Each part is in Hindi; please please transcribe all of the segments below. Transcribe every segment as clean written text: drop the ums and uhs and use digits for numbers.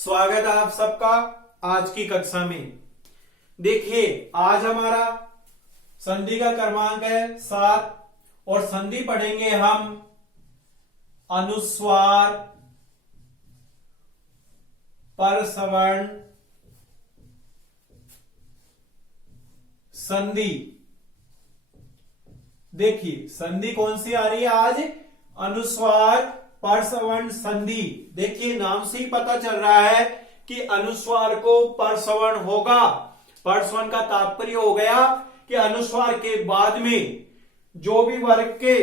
स्वागत है आप सबका आज की कक्षा में। देखिए आज हमारा संधि का क्रमांक है 7 और संधि पढ़ेंगे हम अनुस्वार परसवर्ण संधि। देखिए संधि कौन सी आ रही है आज, अनुस्वार परसवर्ण संधि। देखिए नाम से ही पता चल रहा है कि अनुस्वार को परसवर्ण होगा। परसवर्ण का तात्पर्य हो गया कि अनुस्वार के बाद में जो भी वर्ग के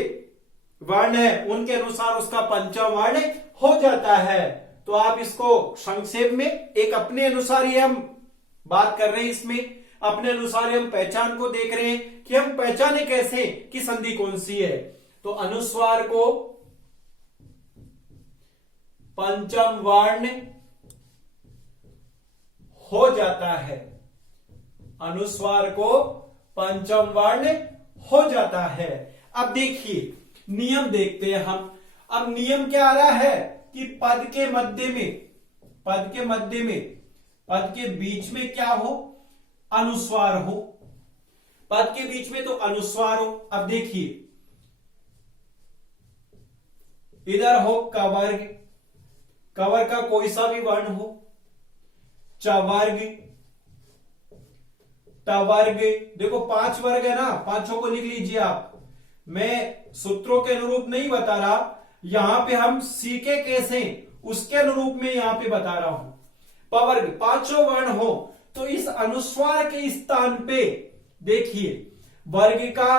वर्ण है उनके अनुसार उसका पंचम वर्ण हो जाता है। तो आप इसको संक्षेप में एक अपने अनुसार ही हम बात कर रहे हैं, इसमें अपने अनुसार हम पहचान को देख रहे हैं कि हम पहचाने कैसे कि संधि कौन सी है। तो अनुस्वार को पंचम वर्ण हो जाता है, अनुस्वार को पंचम वर्ण हो जाता है। अब देखिए नियम देखते हैं हम। अब नियम क्या आ रहा है कि पद के बीच में क्या हो, अनुस्वार हो। पद के बीच में तो अनुस्वार हो। अब देखिए इधर हो कवर्ग, कवर का कोई सा भी वर्ण हो, चवर्ग, टवर्ग। देखो 5 वर्ग है ना, पांचों को लिख लीजिए आप। मैं सूत्रों के अनुरूप नहीं बता रहा, यहां पे हम सीखे कैसे उसके अनुरूप में यहां पे बता रहा हूं। पवर्ग पांचों वर्ण हो तो इस अनुस्वार के स्थान पे देखिए वर्ग का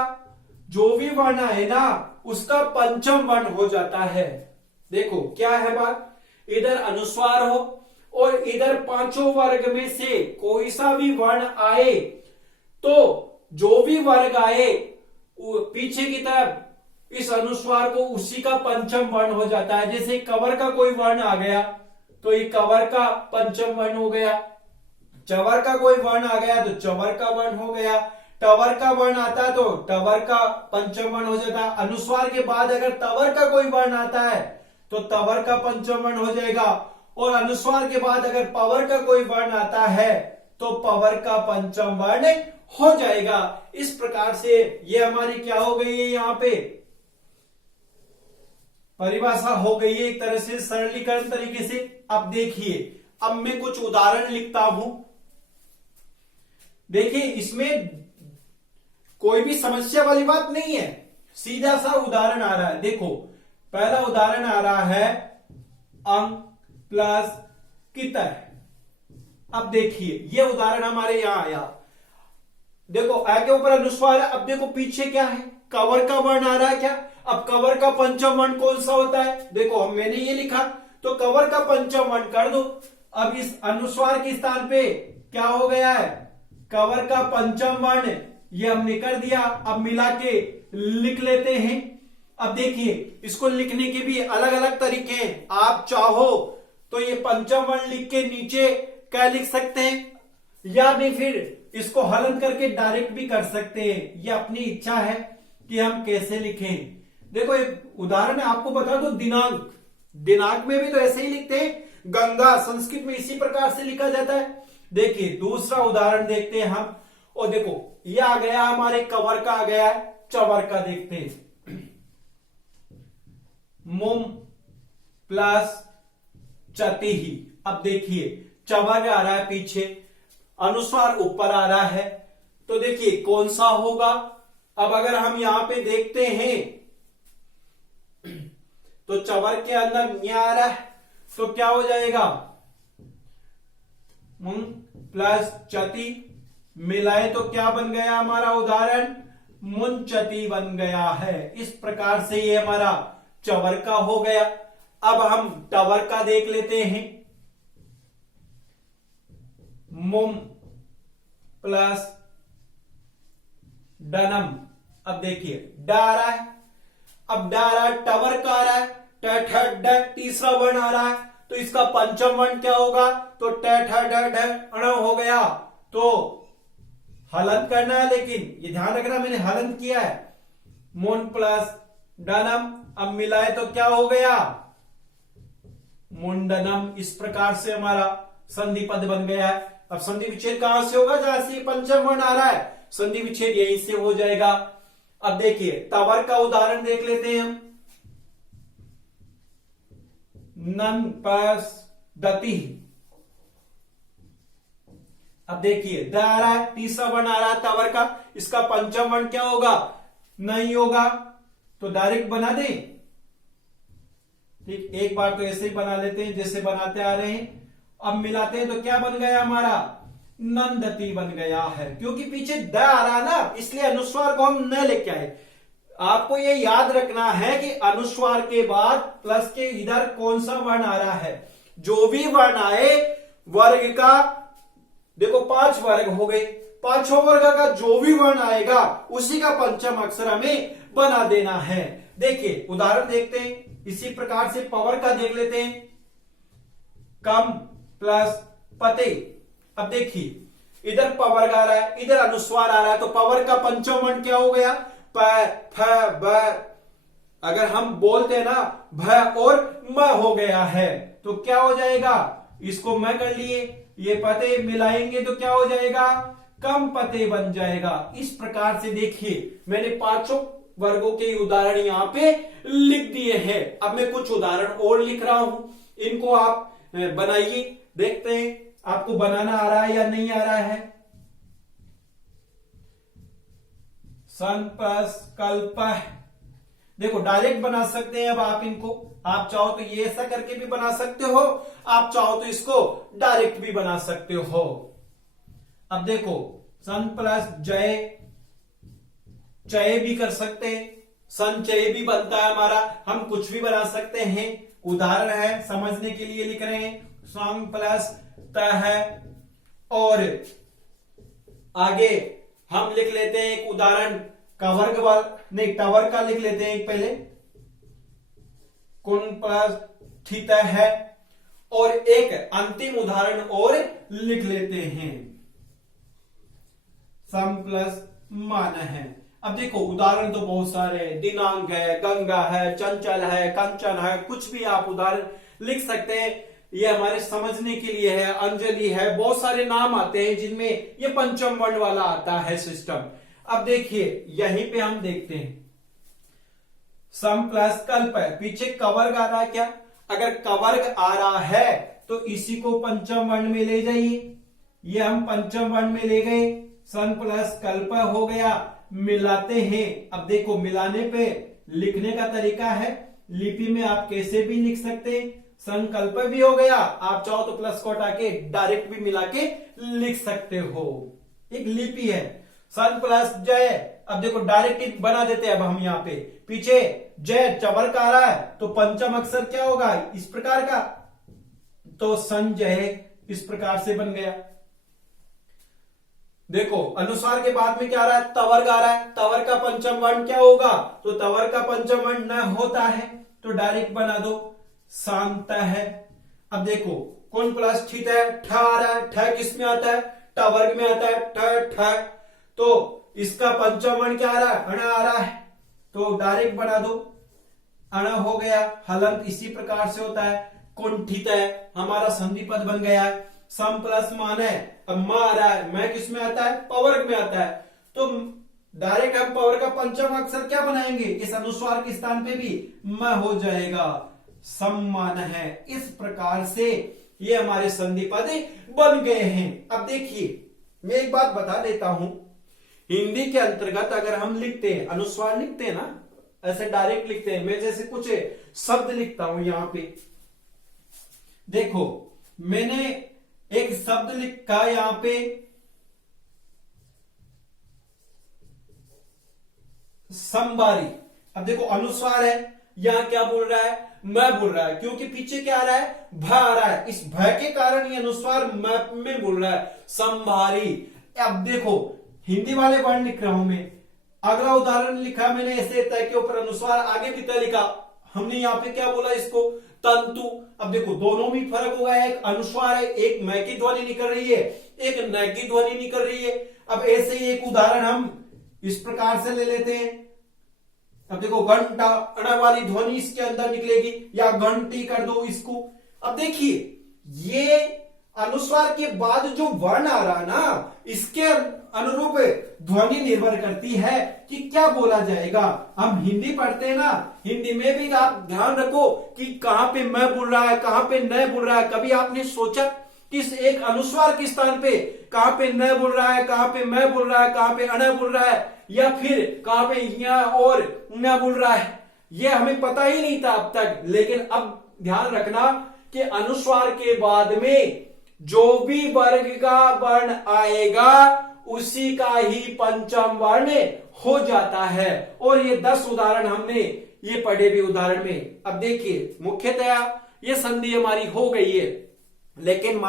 जो भी वर्ण है ना उसका पंचम वर्ण हो जाता है। देखो क्या है बात, इधर अनुस्वार हो और इधर पांचों वर्ग में से कोई सा भी वर्ण आए तो जो भी वर्ग आए पीछे की तरफ इस अनुस्वार को उसी का पंचम वर्ण हो जाता है। जैसे कवर का कोई वर्ण आ गया तो ये कवर का पंचम वर्ण हो गया, चवर का कोई वर्ण आ गया तो चवर का वर्ण हो गया, टवर का वर्ण आता है तो टवर का पंचम वर्ण हो जाता है। अनुस्वार के बाद अगर तवर का कोई वर्ण आता है तो तवर का पंचम वर्ण हो जाएगा, और अनुस्वार के बाद अगर पवर का कोई वर्ण आता है तो पवर का पंचम वर्ण हो जाएगा। इस प्रकार से ये हमारी क्या हो गई है, यहां पे परिभाषा हो गई है एक तरह से सरलीकरण तरीके से। अब देखिए अब मैं कुछ उदाहरण लिखता हूं। देखिए इसमें कोई भी समस्या वाली बात नहीं है, सीधा सा उदाहरण आ रहा है। देखो पहला उदाहरण आ रहा है अंक प्लस कितर। अब देखिए ये उदाहरण हमारे यहां आया। देखो आ के ऊपर अनुस्वार है, अब देखो पीछे क्या है, कवर का वर्ण आ रहा है क्या। अब कवर का पंचम वर्ण कौन सा होता है, देखो मैंने ये लिखा तो कवर का पंचम वर्ण कर दो। अब इस अनुस्वार के स्थान पे क्या हो गया है, कवर का पंचम वर्ण, ये हमने कर दिया। अब मिला के लिख लेते हैं। अब देखिए इसको लिखने के भी अलग अलग तरीके हैं। आप चाहो तो ये पंचम वर्ण लिख के नीचे क्या लिख सकते हैं, या नहीं फिर इसको हलन करके डायरेक्ट भी कर सकते हैं। ये अपनी इच्छा है कि हम कैसे लिखें। देखो एक उदाहरण आपको बता दो, दिनांक। दिनांक में भी तो ऐसे ही लिखते हैं, गंगा संस्कृत में इसी प्रकार से लिखा जाता है। देखिए दूसरा उदाहरण देखते हैं हम। और देखो ये आ गया हमारे कवर का, आ गया चवर का। देखते हैं मुम प्लस चतिही। अब देखिए चवर आ रहा है पीछे, अनुस्वार ऊपर आ रहा है, तो देखिए कौन सा होगा। अब अगर हम यहां पे देखते हैं तो चवर के अंदर न्य आ रहा है तो क्या हो जाएगा, मुंग प्लस चति मिलाए तो क्या बन गया हमारा उदाहरण, मुंचति बन गया है। इस प्रकार से ये हमारा चवर का हो गया। अब हम टवर का देख लेते हैं, मुम प्लस डनम। अब देखिए ड आ रहा है, अब ड आ रहा है, टवर का आ रहा है, ट तीसरा वर्ण आ रहा है तो इसका पंचम वर्ण क्या होगा, तो ट हो गया। तो हलन करना है, लेकिन ये ध्यान रखना मैंने हलन किया है। मुन प्लस डनम, अब मिलाए तो क्या हो गया, मुंडनम। इस प्रकार से हमारा संधि पद बन गया है। अब संधि विच्छेद कहां से होगा? जहां से पंचम वर्ण आ रहा है, संधि विच्छेद यहीं से हो जाएगा। अब देखिए तवर का उदाहरण देख लेते हैं हम। नन पस दति। अब देखिए द आ रहा है, तीसरा वर्ण आ रहा है तवर का, इसका पंचम वर्ण क्या होगा? नहीं होगा, तो डायरेक्ट बना दें। ठीक, एक बार तो ऐसे ही बना लेते हैं जैसे बनाते आ रहे हैं। अब मिलाते हैं तो क्या बन गया हमारा? नंदती बन गया है। क्योंकि पीछे द आ रहा ना, इसलिए अनुस्वार को हम न लेके आए। आपको ये याद रखना है कि अनुस्वार के बाद प्लस के इधर कौन सा वर्ण आ रहा है। जो भी वर्ण आए वर्ग का, देखो 5 वर्ग हो गए, 5 वर्ग का जो भी वर्ण आएगा उसी का पंचम अक्षर हमें बना देना है। देखिए उदाहरण देखते हैं, इसी प्रकार से पवर का देख लेते हैं। कम प्लस पते। अब देखिए इधर पवर्ग आ रहा है, इधर अनुस्वार आ रहा है, तो पवर का पंचम वर्ण क्या हो गया? प फ ब। अगर हम बोलते हैं ना भ और म हो गया है तो क्या हो जाएगा? इसको मैं कर लिए, ये पते मिलाएंगे तो क्या हो जाएगा? कम पते बन जाएगा। इस प्रकार से देखिए मैंने 5 वर्गों के उदाहरण यहां पे लिख दिए हैं। अब मैं कुछ उदाहरण और लिख रहा हूं, इनको आप बनाइए, देखते हैं आपको बनाना आ रहा है या नहीं आ रहा है। संकल्प। देखो डायरेक्ट बना सकते हैं अब आप इनको, आप चाहो तो ये ऐसा करके भी बना सकते हो, आप चाहो तो इसको डायरेक्ट भी बना सकते हो। अब देखो सन प्लस जय, चय भी कर सकते हैं, संचय भी बनता है हमारा, हम कुछ भी बना सकते हैं। उदाहरण है समझने के लिए लिख रहे हैं, सॉन्ग प्लस त है। और आगे हम लिख लेते हैं एक उदाहरण कवर्ग नहीं टवर का लिख लेते हैं एक पहले, कुन प्लस थीता है। और एक अंतिम उदाहरण और लिख लेते हैं, सम प्लस मान है। अब देखो उदाहरण तो बहुत सारे हैं, दिनांक है, गंगा है, चंचल है, कंचन है, कुछ भी आप उदाहरण लिख सकते हैं। ये हमारे समझने के लिए है। अंजलि है, बहुत सारे नाम आते हैं जिनमें ये पंचम वर्ण वाला आता है सिस्टम। अब देखिए यहीं पे हम देखते हैं सम प्लस कल्प है, पीछे कवर्ग आ रहा है क्या? अगर कवर्ग आ रहा है तो इसी को पंचम वर्ण में ले जाइए, ये हम पंचम वर्ण में ले गए, सन प्लस कल्प हो गया। मिलाते हैं, अब देखो मिलाने पे लिखने का तरीका है, लिपि में आप कैसे भी लिख सकते हैं, संकल्प भी हो गया, आप चाहो तो प्लस को हटा के डायरेक्ट भी मिला के लिख सकते हो, एक लिपि है। सन प्लस जय, अब देखो डायरेक्ट बना देते हैं। अब हम यहाँ पे पीछे जय चवर का आ रहा है तो पंचम अक्षर क्या होगा? इस प्रकार का, तो संजय इस प्रकार से बन गया। देखो अनुस्वार के बाद में क्या आ रहा है? तवर्ग आ रहा है, तवर का पंचम वर्ण क्या होगा? तो तवर का पंचम वर्ण न होता है तो डायरेक्ट बना दो, शांत है। अब देखो कौन प्लस ठीक है, ठ आ रहा है, ठ किस में आता है? टवर्ग में आता है, ठ ठ, तो इसका पंचम वर्ण क्या आ रहा है? अण आ रहा है, तो डायरेक्ट बना दो, अण हो गया। हलंत इसी प्रकार से होता है, कुंठित है, हमारा संधि पद बन गया है। सम प्लस मान है, अब म आ रहा है, मैं किस में आता है? पवर्ग में आता है, तो डायरेक्ट हम पवर्ग का पंचम अक्षर क्या बनाएंगे? इस अनुस्वार के स्थान पे भी म हो जाएगा, सम्मान है। इस प्रकार से ये हमारे संधि पद बन गए हैं। अब देखिए मैं एक बात बता देता हूं, हिंदी के अंतर्गत अगर हम लिखते हैं, अनुस्वार लिखते हैं ना, ऐसे डायरेक्ट लिखते हैं, मैं जैसे कुछ शब्द लिखता हूं यहां पे, देखो मैंने एक शब्द लिखा यहां पे संबारी। अब देखो अनुस्वार है, यहां क्या बोल रहा है? मैं बोल रहा है, क्योंकि पीछे क्या आ रहा है? भ आ रहा है, इस भ के कारण ये अनुस्वार मैं में बोल रहा है, संभारी। अब देखो हिंदी वाले वर्ण लिख रहा हूं मैं, अगला उदाहरण लिखा मैंने ऐसे तय के ऊपर अनुस्वार, आगे भी तय लिखा, हमने यहाँ पे क्या बोला इसको? तंतु। अब देखो दोनों में फर्क होगा, एक अनुस्वार है, एक मैं की ध्वनि निकल रही है, एक न की ध्वनि निकल रही है। अब ऐसे ही एक उदाहरण हम इस प्रकार से ले लेते हैं। अब देखो घंटा अण वाली ध्वनि इसके अंदर निकलेगी, या घंटी कर दो इसको, अब देखिए ये अनुस्वार के बाद जो वर्ण आ रहा ना, इसके अनुरूप ध्वनि निर्भर करती है कि क्या बोला जाएगा। हम हिंदी पढ़ते हैं ना, हिंदी में भी आप ध्यान रखो कि कहां पे मैं बोल रहा है, कहां पे न बोल रहा है। कभी आपने सोचा किस एक अनुस्वार के स्थान पे कहां पे न बोल रहा है, कहां पे मैं बोल रहा है, कहां पे अन बोल रहा है, या फिर कहां पे या और न बोल रहा है, ये हमें पता ही नहीं था अब तक। लेकिन अब ध्यान रखना कि अनुस्वार के बाद में जो भी वर्ग का वर्ण आएगा उसी का ही पंचम वर्ण हो जाता है। और ये 10 उदाहरण हमने ये पढ़े भी उदाहरण में। अब देखिए मुख्यतया ये संधि हमारी हो गई है, लेकिन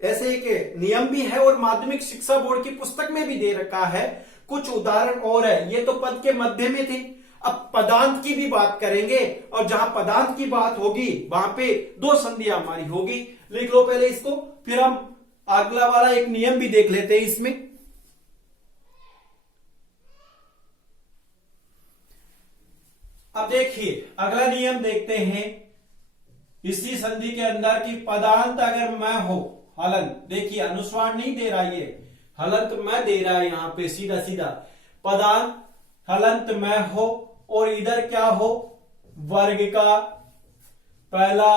ऐसे एक नियम भी है और माध्यमिक शिक्षा बोर्ड की पुस्तक में भी दे रखा है। कुछ उदाहरण और है, ये तो पद के मध्य में थे। अब पदांत की भी बात करेंगे और जहां पदांत की बात होगी वहां पे 2 संधियां हमारी होगी। लिख लो पहले इसको, फिर हम अगला वाला एक नियम भी देख लेते हैं इसमें। अब देखिए अगला नियम देखते हैं इसी संधि के अंदर की पदांत अगर मैं हो, हलंत, देखिए अनुस्वार नहीं दे रहा, ये हलंत मैं दे रहा है यहां पे सीधा सीधा। पदांत हलंत मैं हो और इधर क्या हो, वर्ग का पहला,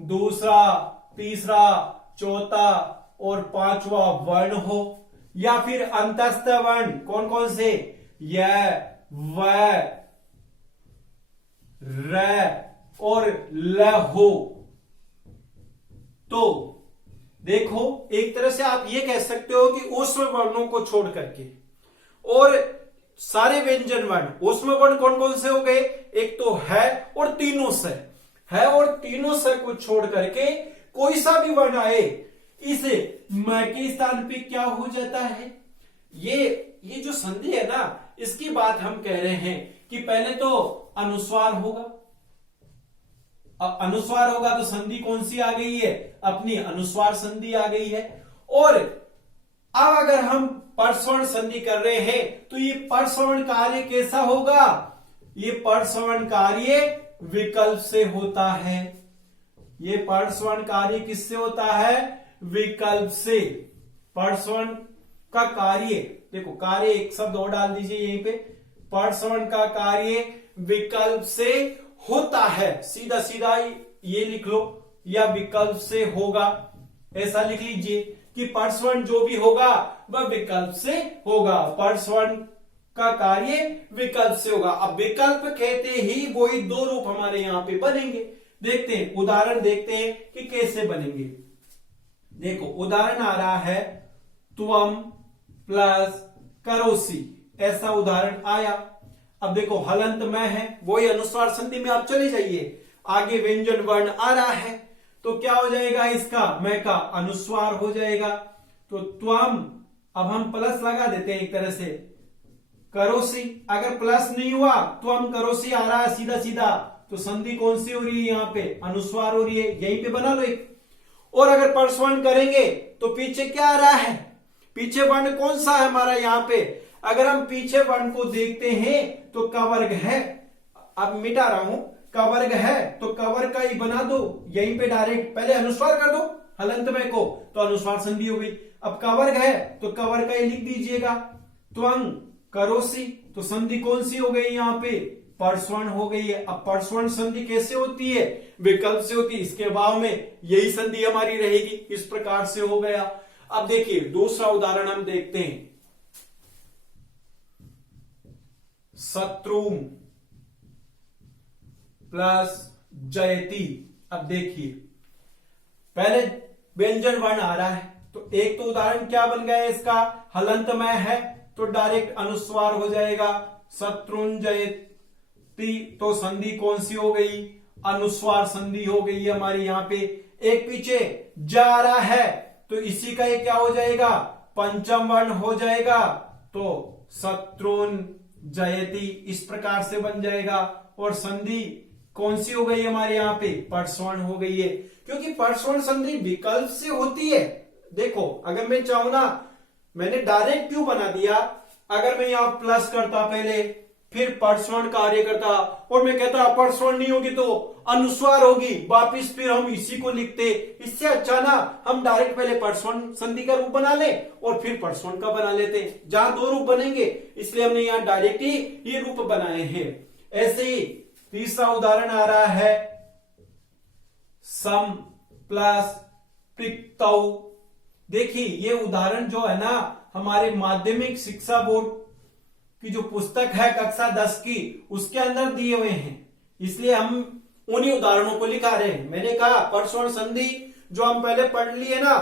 दूसरा, तीसरा, चौथा और 5वां वर्ण हो, या फिर अंतस्थ वर्ण कौन कौन से, य, व, र और ल हो। तो देखो एक तरह से आप ये कह सकते हो कि ऊष्म वर्णों को छोड़ करके और सारे व्यंजन वर्ण, ऊष्म वर्ण कौन कौन से हो गए, एक तो है और तीनों से, है और तीनों से को छोड़ करके कोई सा भी वर्ण आए इसे म के स्थान पे क्या हो जाता है। ये जो संधि है ना, इसकी बात हम कह रहे हैं कि पहले तो अनुस्वार होगा। अब अनुस्वार होगा तो संधि कौन सी आ गई है, अपनी अनुस्वार संधि आ गई है। और अब अगर हम परस्वर्ण संधि कर रहे हैं तो ये परस्वर्ण कार्य कैसा होगा, ये परस्वर्ण कार्य विकल्प से होता है। ये परस्वर्ण कार्य किससे होता है, विकल्प से। परस्वर्ण का कार्य, देखो कार्य एक शब्द और डाल दीजिए यहीं पे, परस्वर्ण का कार्य विकल्प से होता है। सीधा सीधा ये लिख लो, या विकल्प से होगा, ऐसा लिख लीजिए कि परस्वर्ण जो भी होगा वह विकल्प से होगा। परस्वर्ण का कार्य विकल्प से होगा। अब विकल्प कहते ही वही 2 रूप हमारे यहां पे बनेंगे। देखते हैं उदाहरण, देखते हैं कि कैसे बनेंगे। देखो उदाहरण आ रहा है त्वम प्लस करोसी, ऐसा उदाहरण आया। अब देखो हलंत में है, वही अनुस्वार संधि में आप चले जाइए, आगे व्यंजन वर्ण आ रहा है तो क्या हो जाएगा, इसका मैं का अनुस्वार हो जाएगा। तो त्वम, अब हम प्लस लगा देते हैं एक तरह से, करोसी, अगर प्लस नहीं हुआ त्वम करोसी आ रहा है सीधा सीधा, तो संधि कौन सी हो रही है यहां पे, अनुस्वार हो रही है, यहीं पे बना लो एक। और अगर परस्वर्ण करेंगे तो पीछे क्या आ रहा है, पीछे वर्ण कौन सा है हमारा यहां पे, अगर हम पीछे वर्ण को देखते हैं तो कवर्ग है। अब मिटा रहा हूं, कवर्ग है तो कवर्ग का ही बना दो, यहीं पे डायरेक्ट पहले अनुस्वार कर दो हलंत में को, तो अनुस्वार संधि हो गई। अब कवर्ग है तो कवर्ग का ही लिख दीजिएगा। त्वंग करोसी, तो संधि कौन सी हो गई यहां पे, परस्वर्ण हो गई है। अब परस्वर्ण संधि कैसे होती है, विकल्प से होती है। इसके भाव में यही संधि हमारी रहेगी, इस प्रकार से हो गया। अब देखिए दूसरा उदाहरण हम देखते हैं, शत्रुम प्लस जयति। अब देखिए पहले व्यंजन वर्ण आ रहा है, तो एक तो उदाहरण क्या बन गया इसका, हलंत में है तो डायरेक्ट अनुस्वार हो जाएगा, शत्रुंजयति, तो संधि कौन सी हो गई, अनुस्वार संधि हो गई है हमारी यहां पे। एक पीछे जा रहा है तो इसी का ये क्या हो जाएगा, पंचम वर्ण हो जाएगा, तो शत्रुन जयति इस प्रकार से बन जाएगा। और संधि कौन सी हो गई हमारे यहां पे, परस्वर्ण हो गई है, क्योंकि परस्वर्ण संधि विकल्प से होती है। देखो अगर मैं चाहूं ना, मैंने डायरेक्ट क्यों बना दिया, अगर मैं यहां प्लस करता पहले फिर परस्वर्ण कार्य करता, और मैं कहता परस्वर्ण नहीं होगी तो अनुस्वार होगी, वापिस फिर हम इसी को लिखते। इससे अच्छा ना हम डायरेक्ट पहले परस्वर्ण संधि का रूप बना ले और फिर परस्वर्ण का बना लेते, जहां दो रूप बनेंगे, इसलिए हमने यहां डायरेक्ट ही ये रूप बनाए हैं। ऐसे ही तीसरा उदाहरण आ रहा है सम प्लस पृक्तौ। देखिए ये उदाहरण जो है ना हमारे माध्यमिक शिक्षा बोर्ड की जो पुस्तक है कक्षा 10 की उसके अंदर दिए हुए हैं, इसलिए हम उन्हीं उदाहरणों को लिखा रहे हैं। मैंने कहा परस्वर्ण संधि जो हम पहले पढ़ लिए ना,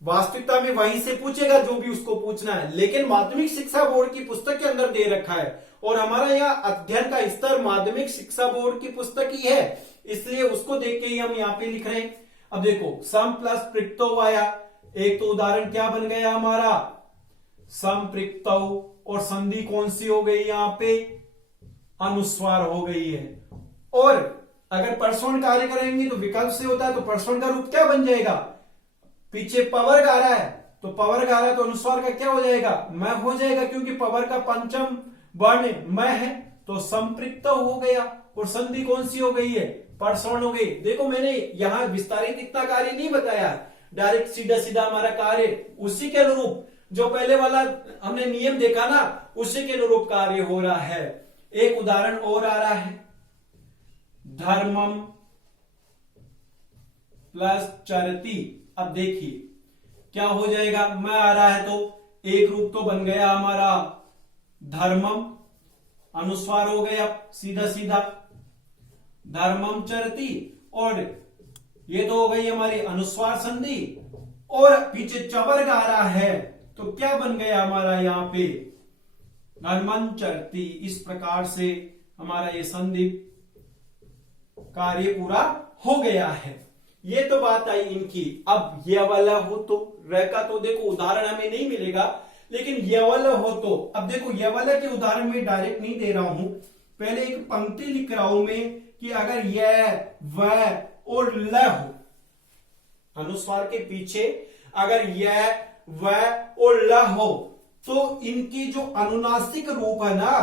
वास्तविकता में वहीं से पूछेगा जो भी उसको पूछना है, लेकिन माध्यमिक शिक्षा बोर्ड की पुस्तक के अंदर दे रखा है और हमारा यहाँ अध्ययन का स्तर माध्यमिक शिक्षा बोर्ड की पुस्तक ही है, इसलिए उसको देख के ही हम यहाँ पे लिख रहे हैं। अब देखो सम प्लस पृक्तौ आया, एक तो उदाहरण क्या बन गया हमारा सम पृक्तौ, और संधि कौन सी हो गई यहाँ पे अनुस्वार हो गई है। और अगर परस्वर्ण कार्य करेंगे तो विकल्प से होता है, तो परस्वर्ण का रूप क्या बन जाएगा, पीछे पवर्ग आ रहा है तो पवर्ग आ रहा है तो अनुस्वार का क्या हो जाएगा मैं हो जाएगा, क्योंकि पवर्ग का पंचम वर्ण मैं है, तो संपृक्त हो गया। और संधि कौन सी हो गई है परस्वर्ण हो गई। देखो मैंने यहां विस्तारित इतना कार्य नहीं बताया, डायरेक्ट सीधा सीधा हमारा कार्य उसी के अनुरूप जो पहले वाला हमने नियम देखा ना उसी के अनुरूप कार्य हो रहा है। एक उदाहरण और आ रहा है धर्मम प्लस चरति। अब देखिए क्या हो जाएगा, मैं आ रहा है तो एक रूप तो बन गया हमारा धर्मम, अनुस्वार हो गया सीधा सीधा धर्मम चरति, और ये तो हो गई हमारी अनुस्वार संधि, और पीछे चवर्ग आ रहा है तो क्या बन गया हमारा यहाँ पे धर्मं चरति। इस प्रकार से हमारा ये संधि कार्य पूरा हो गया है। ये तो बात आई इनकी। अब ये वाला हो तो र का तो देखो उदाहरण हमें नहीं मिलेगा, लेकिन ये वाला हो तो अब देखो ये वाला के उदाहरण में डायरेक्ट नहीं दे रहा हूं, पहले एक पंक्ति लिख रहा हूं मैं कि अगर यह वह और ल हो, अनुस्वार के पीछे अगर यह वह और ल हो तो इनकी जो अनुनासिक रूप है ना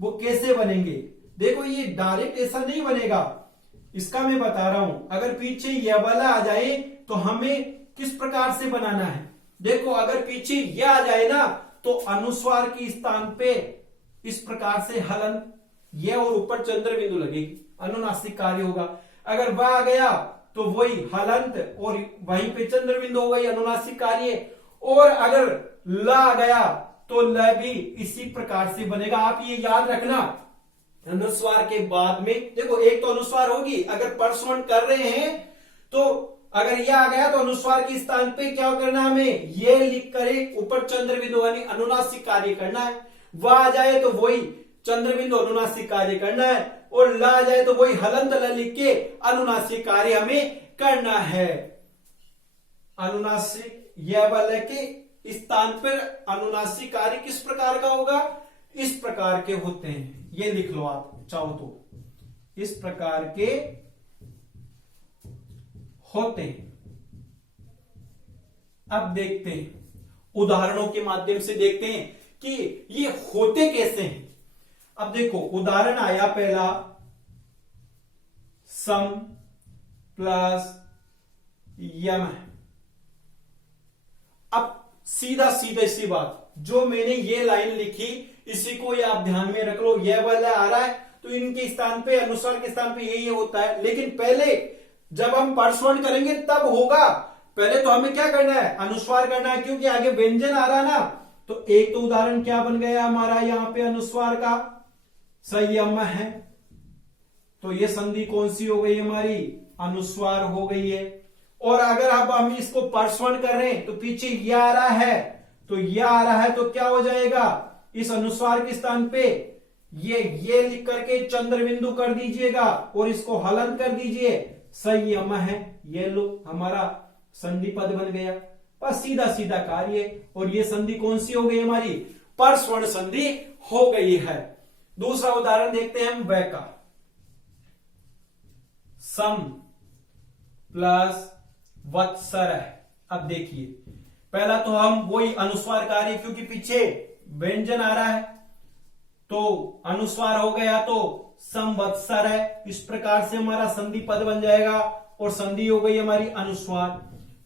वो कैसे बनेंगे। देखो ये डायरेक्ट ऐसा नहीं बनेगा, इसका मैं बता रहा हूं। अगर पीछे यह वाला आ जाए तो हमें किस प्रकार से बनाना है। देखो अगर पीछे यह आ जाए ना तो अनुस्वार के स्थान पे इस प्रकार से हलन यह और ऊपर चंद्र बिंदु लगेगी, अनुनासिक कार्य होगा। अगर वह आ गया तो वही हलंत और वहीं पे चंद्र बिंदु हो गई, अनुनासिक कार्य। और अगर ल आ गया तो ल भी इसी प्रकार से बनेगा। आप ये याद रखना अनुस्वार के बाद में देखो एक तो अनुस्वार होगी, अगर परस्वर्ण कर रहे हैं तो अगर यह आ गया तो अनुस्वार के स्थान पे क्या करना है हमें ये लिख कर ऊपर चंद्र बिंदु यानी अनुनासिक कार्य करना है। वह आ जाए तो वही चंद्र बिंदु अनुनासिक कार्य करना है, और ला आ जाए तो वही हलंत ल लिख के अनुनासिक कार्य हमें करना है। अनुनासिक यह वाले के स्थान पर अनुनासिक कार्य किस प्रकार का होगा, इस प्रकार के होते हैं। ये लिख लो आप चाहो तो, इस प्रकार के होते हैं। अब देखते हैं उदाहरणों के माध्यम से देखते हैं कि ये होते कैसे हैं। अब देखो उदाहरण आया पहला सम प्लस यम। अब सीधा सीधा सी बात जो मैंने ये लाइन लिखी इसी को ये आप ध्यान में रख लो, यह वाला आ रहा है तो इनके स्थान पे अनुस्वार के स्थान पे ये होता है। लेकिन पहले जब हम परस्वर्ण करेंगे तब होगा, पहले तो हमें क्या करना है अनुस्वार करना है, क्योंकि आगे व्यंजन आ रहा ना। तो एक तो उदाहरण क्या बन गया हमारा यहाँ पे अनुस्वार का संयम है, तो ये संधि कौन सी हो गई हमारी अनुस्वार हो गई है। और अगर अब हम इसको परस्वर्ण कर रहे हैं तो पीछे यह आ रहा है तो यह आ रहा है तो क्या हो जाएगा इस अनुस्वार के स्थान पे ये लिख करके चंद्र बिंदु कर दीजिएगा और इसको हलन कर दीजिए, संयम है। ये लो हमारा संधि पद बन गया, बस सीधा सीधा कार्य। और ये संधि कौन सी हो गई हमारी परस्वर्ण संधि हो गई है। दूसरा उदाहरण देखते हैं हम वह का, सम प्लस वत्सर है। अब देखिए पहला तो हम वही अनुस्वार कार्य, क्योंकि पीछे व्यंजन आ रहा है तो अनुस्वार हो गया तो संवत्सर है। इस प्रकार से हमारा संधि पद बन जाएगा और संधि हो गई हमारी अनुस्वार।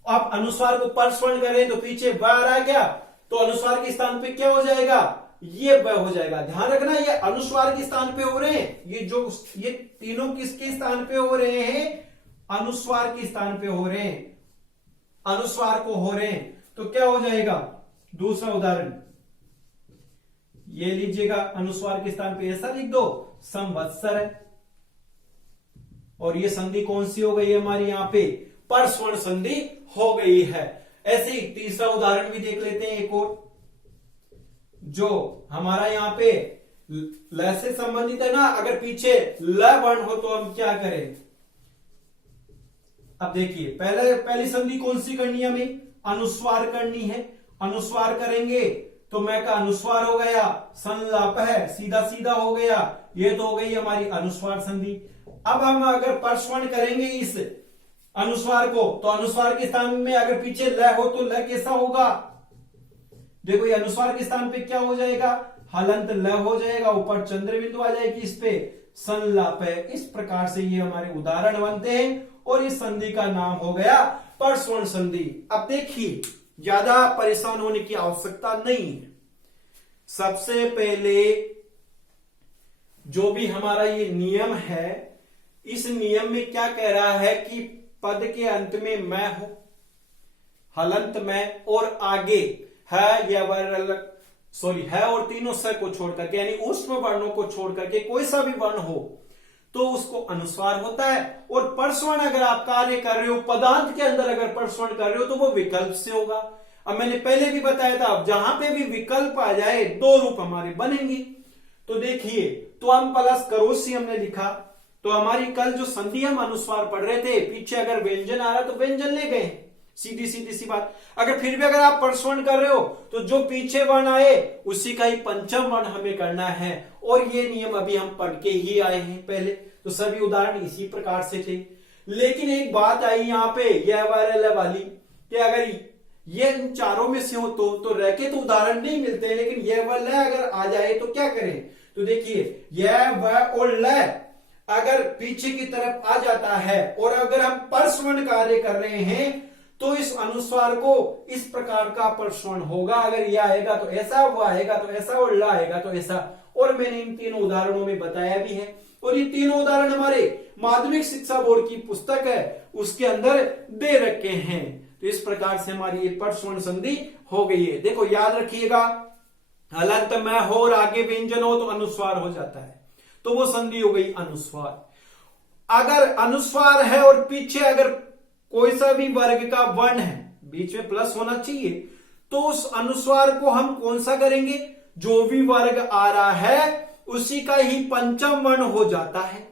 अब अनुस्वार को परस्वर्ण करें तो पीछे व आ रहा है क्या, तो अनुस्वार के स्थान पे क्या हो जाएगा, ये व हो जाएगा। ध्यान रखना ये अनुस्वार के स्थान पे हो रहे हैं, ये तीनों किसके स्थान पे हो रहे हैं, अनुस्वार के स्थान पे हो रहे हैं, अनुस्वार को हो रहे हैं। तो क्या हो जाएगा, दूसरा उदाहरण ये लीजिएगा, अनुस्वार के स्थान पे ऐसा लिख दो संवत्सर है। और ये संधि कौन सी हो गई है हमारी, यहां पे परस्वर्ण संधि हो गई है। ऐसे ही तीसरा उदाहरण भी देख लेते हैं एक और, जो हमारा यहां पे ल से संबंधित है ना। अगर पीछे ल वर्ण हो तो हम क्या करें, अब देखिए पहली संधि कौन सी करनी है, हमें अनुस्वार करनी है। अनुस्वार करेंगे तो मैं का अनुस्वार हो गया, संलाप है, सीधा सीधा हो गया, ये तो हो गई हमारी अनुस्वार संधि। अब हम अगर परस्वर्ण करेंगे इस अनुस्वार को, तो अनुस्वार के स्थान में अगर पीछे ल हो तो ल कैसा होगा, देखो ये अनुस्वार के स्थान पे क्या हो जाएगा, हलंत ल हो जाएगा, ऊपर चंद्र बिंदु आ जाएगी, इस पे संलाप है। इस प्रकार से ये हमारे उदाहरण बनते हैं और इस संधि का नाम हो गया परस्वर्ण संधि। अब देखिए ज्यादा परेशान होने की आवश्यकता नहीं है। सबसे पहले जो भी हमारा ये नियम है, इस नियम में क्या कह रहा है कि पद के अंत में मैं हो, हलंत में, और आगे है या है और तीनों स को छोड़ करके यानी ऊष्म वर्णों को छोड़ करके कोई सा भी वर्ण हो तो उसको अनुस्वार होता है। और परस्वर्ण अगर आप कार्य कर रहे हो, पदांत के अंदर अगर परस्वर्ण कर रहे हो तो वो विकल्प से होगा। अब मैंने पहले भी बताया था, जहां पे भी विकल्प आ जाए दो रूप हमारे बनेंगे। तो देखिए, तो हम प्लस करोसी हमने लिखा, तो हमारी कल जो संधि हम अनुस्वार पढ़ रहे थे, पीछे अगर व्यंजन आ रहा तो व्यंजन ले गए, सीधी सीधी सी बात। अगर फिर भी अगर आप परस्वर्ण कर रहे हो तो जो पीछे वर्ण आए उसी का ही पंचम वर्ण हमें करना है। और ये नियम अभी हम पढ़ के ही आए हैं पहले, तो सभी उदाहरण इसी प्रकार से थे। लेकिन एक बात आई यहाँ पे यह वाली कि अगर ये इन चारों में से हो तो रह के तो उदाहरण नहीं मिलते, लेकिन यह व ल अगर आ जाए तो क्या करें। तो देखिए यह व और ल अगर पीछे की तरफ आ जाता है और अगर हम परस्वर्ण कार्य कर रहे हैं तो इस अनुस्वार को इस प्रकार का परस्वर्ण होगा। अगर यह आएगा तो ऐसा, वो आएगा तो ऐसा, और ला आएगा तो ऐसा। और मैंने इन तीनों उदाहरणों में बताया भी है, और ये तीनों उदाहरण हमारे माध्यमिक शिक्षा बोर्ड की पुस्तक है उसके अंदर दे रखे हैं। तो इस प्रकार से हमारी ये परस्वर्ण संधि हो गई है। देखो याद रखिएगा, हलंत में हो और आगे व्यंजन हो तो अनुस्वार हो जाता है, तो वो संधि हो गई अनुस्वार। अगर अनुस्वार है और पीछे अगर कोई सा भी वर्ग का वर्ण है, बीच में प्लस होना चाहिए, तो उस अनुस्वार को हम कौन सा करेंगे, जो भी वर्ग आ रहा है उसी का ही पंचम वर्ण हो जाता है।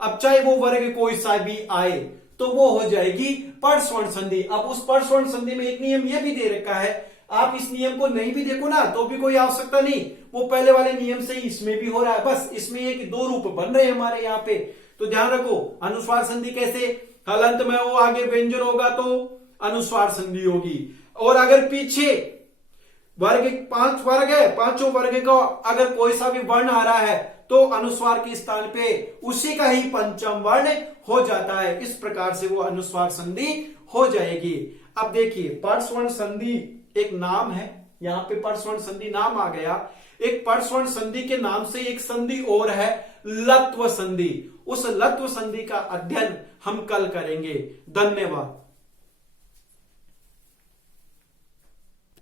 अब चाहे वो वर्ग कोई सा भी आए तो वो हो जाएगी परस्वर्ण संधि। अब उस परस्वर्ण संधि में एक नियम यह भी दे रखा है, आप इस नियम को नहीं भी देखो ना तो भी कोई आवश्यकता नहीं, वो पहले वाले नियम से ही इसमें भी हो रहा है। बस इसमें ये कि दो रूप बन रहे हैं हमारे यहाँ पे। तो ध्यान रखो, अनुस्वार संधि कैसे, हलंत में वो आगे व्यंजन होगा तो अनुस्वार संधि होगी। और अगर पीछे वर्ग 5 वर्ग है, पांचों वर्ग का अगर कोई सा भी वर्ण आ रहा है तो अनुस्वार के स्थान पे उसी का ही पंचम वर्ण हो जाता है। इस प्रकार से वो अनुस्वार संधि हो जाएगी। अब देखिए परस्वर्ण संधि एक नाम है, यहाँ पे परस्वर्ण संधि नाम आ गया। एक परस्वर्ण संधि के नाम से एक संधि और है लत्व संधि। उस लत्व संधि का अध्ययन हम कल करेंगे। धन्यवाद।